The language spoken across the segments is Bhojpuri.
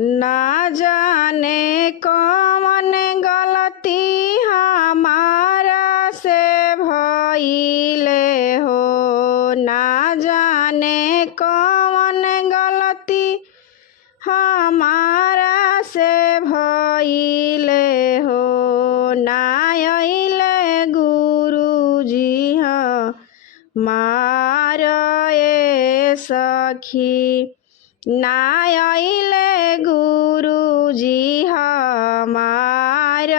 ना जाने कौन गलती हमारा से भइले हो, ना जाने कौन गलती हमारा से भइले हो। ना अइले गुरुजी हमार ए सखी, ना अइले गुरुजी हमार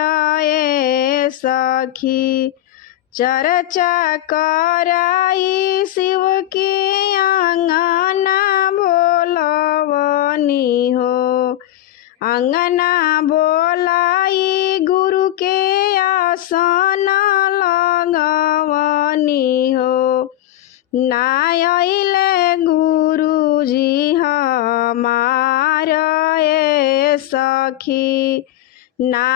ए सखी। चर्चा कराई शिव की अंगना बोलवनी हो, अंगना बोलाई गुरु के आसन लगवनी हो। ना अइले गुरुजी हमार ए सखी, ना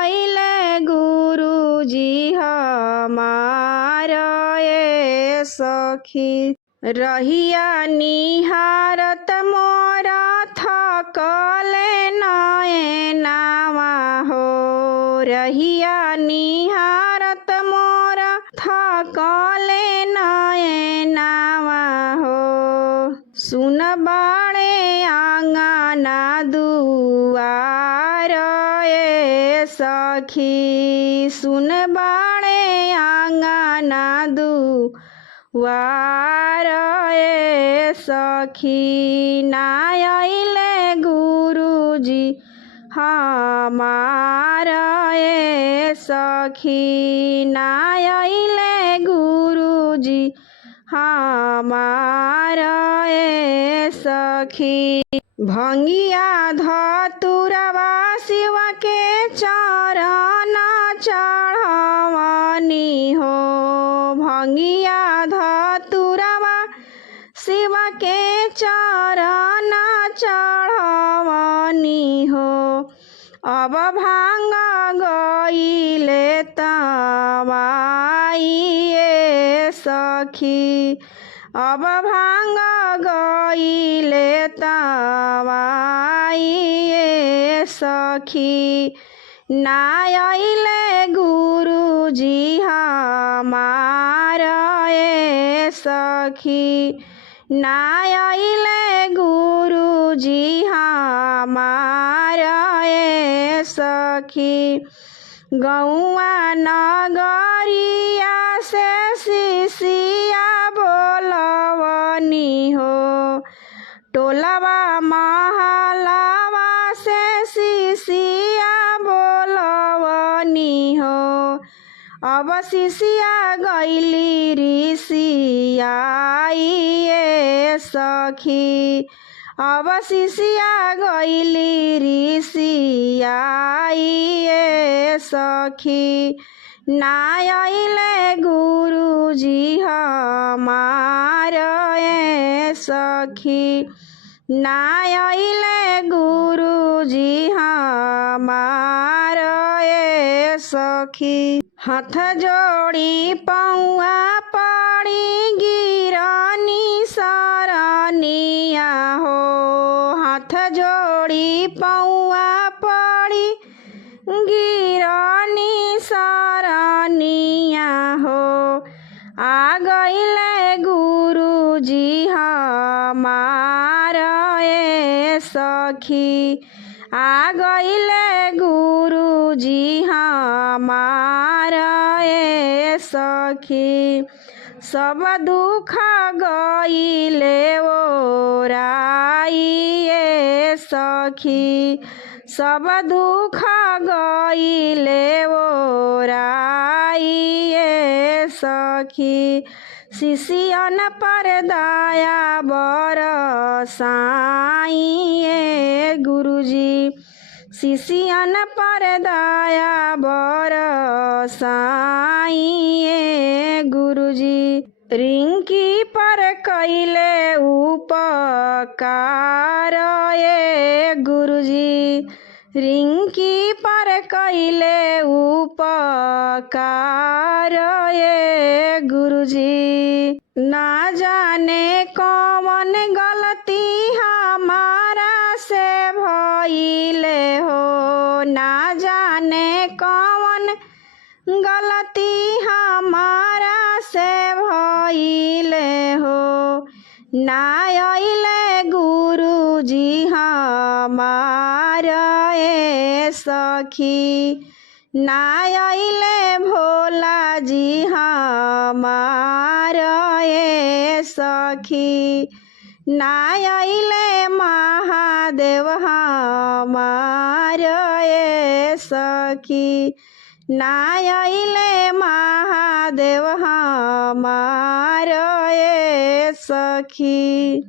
अइले गुरुजी हमार ए सखी। रहिया निहारत मोर थकले नयनावा हो, रहिया निहारत मोर थकले नयनावा हो। सुन बाणे आंगना दुआर ए सखी, सुन बाणे आंगना दुआर ए सखी। ना अइले गुरुजी हमार ए सखी, ना अइले गुरुजी हमार ए सखी। भंगिया धतुरवा शिव के चरण चढ़वनी हो, भंगिया धतुरवा शिव के चरण चढ़वनी हो। अब भांग गइले तबाई ए सखी, अब भांग गइले तबाई ए सखी। ना अइले गुरुजी हमार ए सखी, ना अइले गुरुजी हमार ए सखी। गौआ नगरिया से शिशिया बोलवनी हो, टोलवा महलवा से शिशिया बोलवनी हो। अब शिशिया गइली ऋषियाई ए सखी, अब शिशिया गइली ऋषियाई ए सखी। ना अइले गुरुजी हमार ए सखी, ना अइले गुरुजी हमार ए सखी। हाथ जोड़ी पौआ पड़ी गिरनी सरनिया हो, हाथ जोड़ी पौआ पड़ी गिरनी सरनिया हो। आ गइले गुरुजी हमार ए सखी, आ गइले गुरुजी हमार ए सखी। सब दुख गइले ओराई ए सखी, सब दुख गइले ओराई ए सखी। शिशियन पर दया बरसाई ए गुरुजी, शिशियन पर दया बरसाई ए गुरुजी। रिंकी पर कइले उपकार ए गुरुजी, रिंकी पर कइले उपकार ए गुरुजी। ना जाने कौन गलती हमारा से भई ना जाने कौन गलती हमारा से भइले हो। ना अइले गुरुजी हमार ए सखी, ना अइले भोला जी हमार ए सखी, ना अइले महादेव हमार ए सखी, ना अइले महादेव हमार ए सखी।